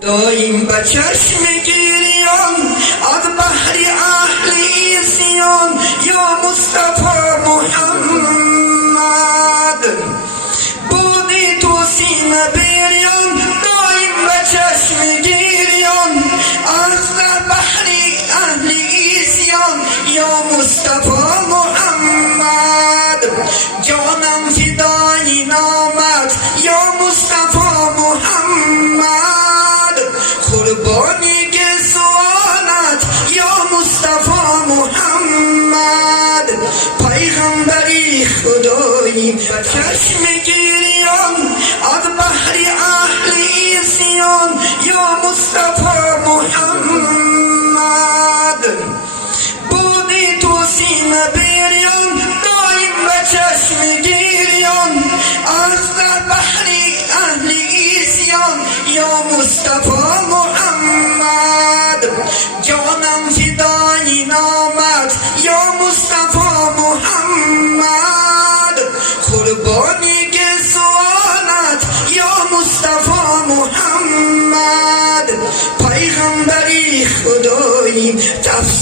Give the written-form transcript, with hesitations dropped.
دایم به چشم گریان از بحر اهل ایسیان یا مصطفی محمد بودی تو سینه بریان دایم به چشم گریان از بحر اهل ایسیان یا مصطفی محمد جانم فدای نامت یا مصطفی محمد قربانی سوالت یا مصطفی محمد پیغمبری خدایی چشم گریان از بحر اهل ایسیان یا مصطفی محمد بودی تو سینه بریان دایم به چشم گریان از بحر اهل ایسیان یا مصطفی محمد جانم فدای نامت یا مصطفی محمد قربانی سوالت یا مصطفی محمد پیغمبری خدایی تفسیر